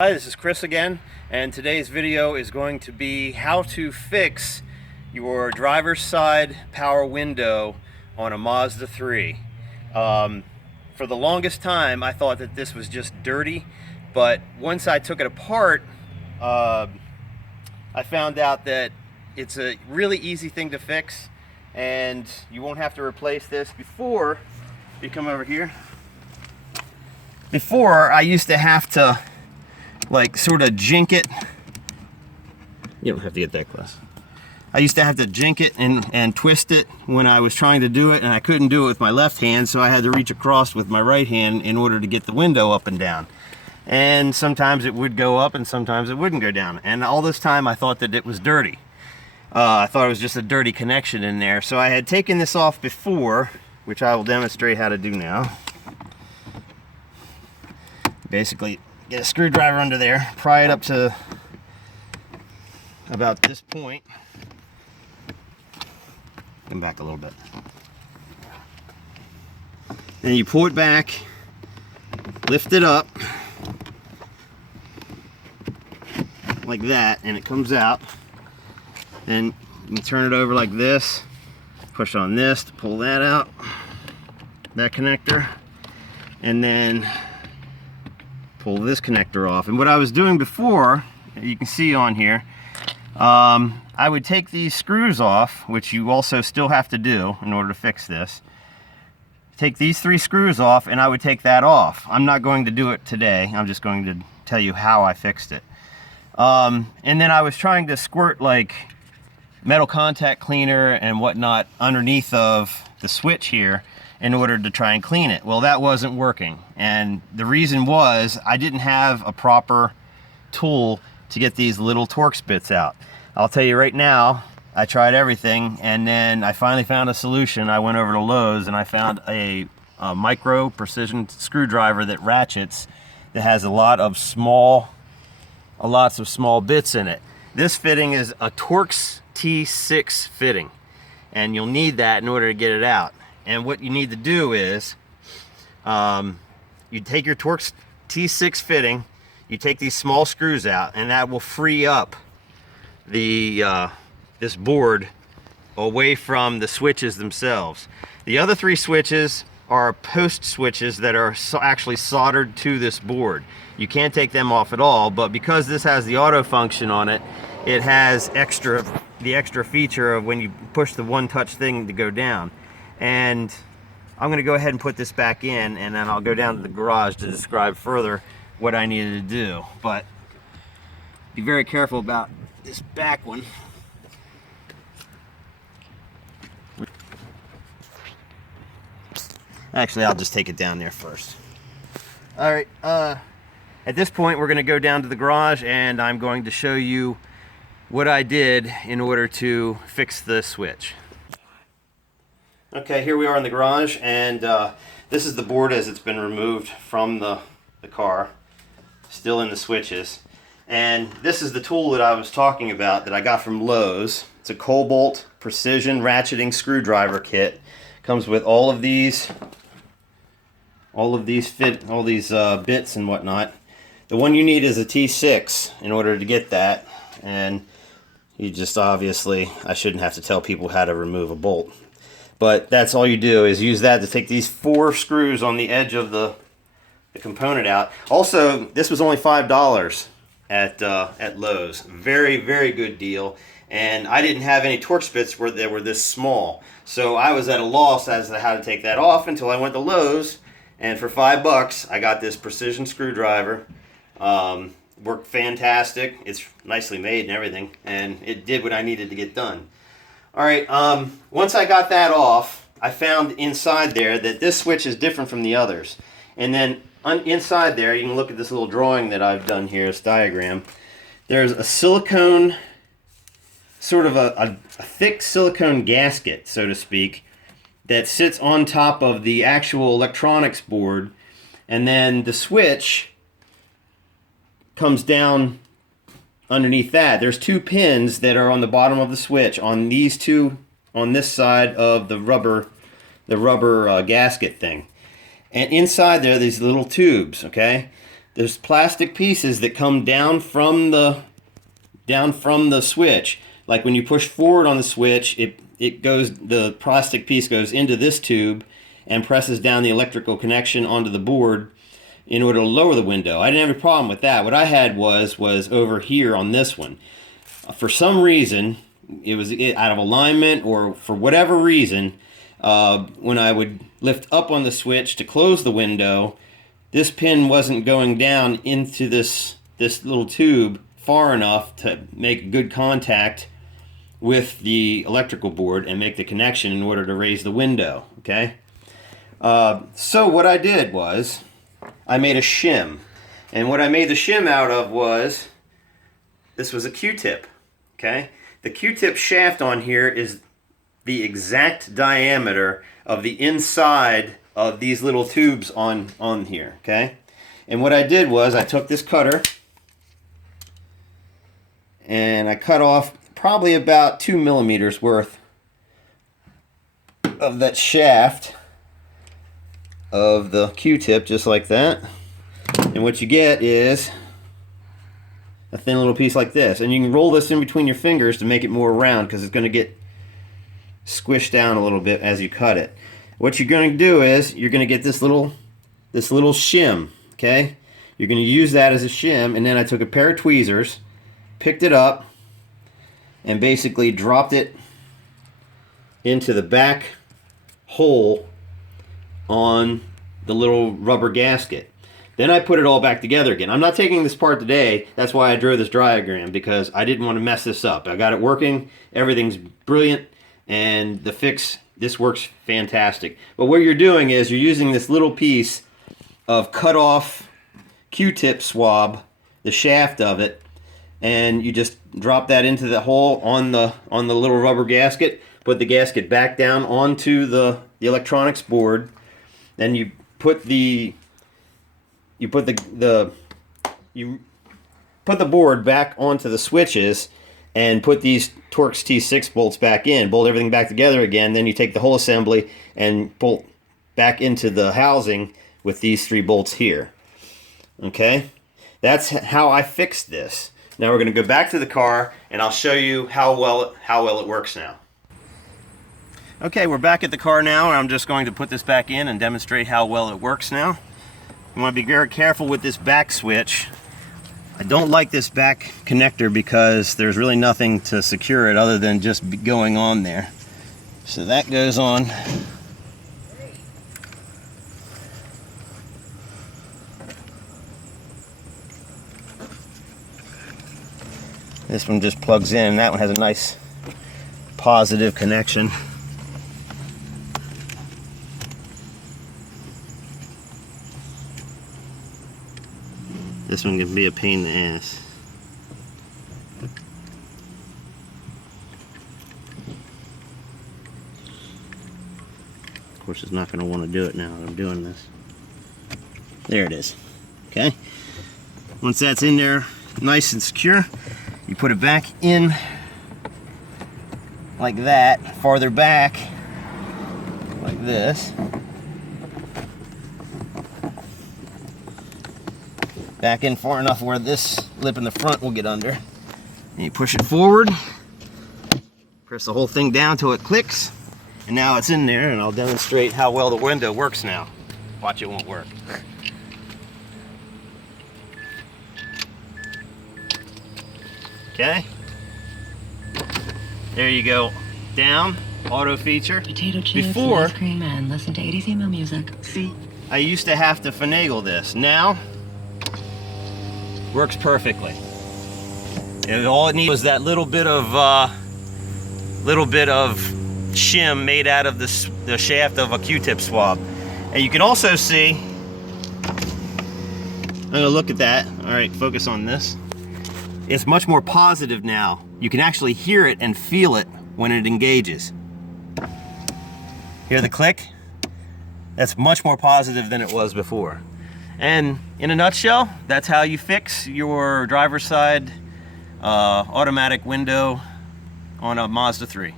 Hi, this is Chris again, and today's video is going to be how to fix your driver's side power window on a Mazda 3. For the longest time I thought that this was just dirty, but once I took it apart, I found out that it's a really easy thing to fix, and you won't have to replace this. Before, if you come over here, before I used to have to like sort of jink it. You don't have to get that close. I used to have to jink it and twist it when I was trying to do it, and I couldn't do it with my left hand, so I had to reach across with my right hand in order to get the window up and down. And sometimes it would go up and sometimes it wouldn't go down. And all this time I thought that it was dirty. I thought it was just a dirty connection in there. So I had taken this off before, which I will demonstrate how to do now. Basically, get a screwdriver under there, pry it up to about this point. Come back a little bit. Then you pull it back, lift it up like that, and it comes out. Then you turn it over like this, push on this to pull that out, that connector, and then pull this connector off. And what I was doing before, you can see on here, I would take these screws off, which you also still have to do in order to fix this. Take these 3 screws off, and I would take that off. I'm not going to do it today. I'm just going to tell you how I fixed it. And then I was trying to squirt like metal contact cleaner and whatnot underneath of the switch here in order to try and clean it. Well, that wasn't working, and the reason was I didn't have a proper tool to get these little Torx bits out. I'll tell you right now, I tried everything, and then I finally found a solution. I went over to Lowe's and I found a micro precision screwdriver that ratchets, that has lots of small bits in it. This fitting is a Torx T6 fitting, and you'll need that in order to get it out. And what you need to do is, you take your Torx T6 fitting, you take these small screws out, and that will free up the this board away from the switches themselves. The other 3 switches are post switches that are actually soldered to this board. You can't take them off at all, but because this has the auto function on it, it has the extra feature of when you push the one-touch thing to go down. And I'm going to go ahead and put this back in, and then I'll go down to the garage to describe further what I needed to do. But be very careful about this back one. Actually, I'll just take it down there first. All right, at this point we're going to go down to the garage, and I'm going to show you what I did in order to fix the switch. Okay, here we are in the garage, and this is the board as it's been removed from the car, still in the switches. And this is the tool that I was talking about that I got from Lowe's. It's a Cobalt Precision Ratcheting Screwdriver Kit. Comes with all of these bits and whatnot. The one you need is a T6 in order to get that, and you just obviously, I shouldn't have to tell people how to remove a bolt. But that's all you do, is use that to take these 4 screws on the edge of the component out. Also, this was only $5 at Lowe's. Very, very good deal. And I didn't have any Torx bits where they were this small. So I was at a loss as to how to take that off until I went to Lowe's. And for $5, I got this precision screwdriver. Worked fantastic. It's nicely made and everything. And it did what I needed to get done. Alright, once I got that off, I found inside there that this switch is different from the others. And then inside there, you can look at this little drawing that I've done here, this diagram. There's a silicone, sort of a thick silicone gasket, so to speak, that sits on top of the actual electronics board. And then the switch comes down underneath that. There's 2 pins that are on the bottom of the switch on this side of the rubber gasket thing. And inside there are these little tubes, okay? there's plastic pieces that come down from the switch. Like when you push forward on the switch, the plastic piece goes into this tube and presses down the electrical connection onto the board in order to lower the window. I didn't have a problem with that. What I had was over here on this one. For some reason, it was out of alignment, or for whatever reason, when I would lift up on the switch to close the window, this pin wasn't going down into this little tube far enough to make good contact with the electrical board and make the connection in order to raise the window. Okay, so what I did was I made a shim, and what I made the shim out of was, this was a Q-tip. Okay, the Q-tip shaft on here is the exact diameter of the inside of these little tubes on here. Okay, and what I did was I took this cutter and I cut off probably about 2 millimeters worth of that shaft of the Q-tip, just like that. And what you get is a thin little piece like this, and you can roll this in between your fingers to make it more round, because it's going to get squished down a little bit as you cut it. What you're going to do is you're going to get this little shim. Okay, you're going to use that as a shim, and then I took a pair of tweezers, picked it up, and basically dropped it into the back hole on the little rubber gasket. Then I put it all back together again. I'm not taking this apart today. That's why I drew this diagram, because I didn't want to mess this up. I got it working. Everything's brilliant. And this works fantastic. But what you're doing is you're using this little piece of cut off Q-tip swab, the shaft of it, and you just drop that into the hole on the little rubber gasket. Put the gasket back down onto the electronics board. Then you put the board back onto the switches and put these Torx T6 bolts back in. Bolt everything back together again. Then you take the whole assembly and bolt back into the housing with these 3 bolts here. Okay, that's how I fixed this. Now we're going to go back to the car, and I'll show you how well it works now. Okay, we're back at the car now, and I'm just going to put this back in and demonstrate how well it works now. You want to be very careful with this back switch. I don't like this back connector because there's really nothing to secure it other than just going on there. So that goes on. This one just plugs in. That one has a nice positive connection. This one can be a pain in the ass. Of course, it's not going to want to do it now that I'm doing this. There it is. Okay. Once that's in there nice and secure, you put it back in like that, farther back like this. Back in far enough where this lip in the front will get under. And you push it forward, press the whole thing down till it clicks, and now it's in there, and I'll demonstrate how well the window works now. Watch, it won't work. Okay. There you go. Down, auto feature. Potato chips, Before, ice cream, and listen to 80s emo music. See? I used to have to finagle this. Now, works perfectly. And all it needs was that little bit of shim made out of the shaft of a Q-tip swab. And you can also see, I'm gonna look at that. All right, focus on this. It's much more positive now. You can actually hear it and feel it when it engages. Hear the click? That's much more positive than it was before. And in a nutshell, that's how you fix your driver's side automatic window on a Mazda 3.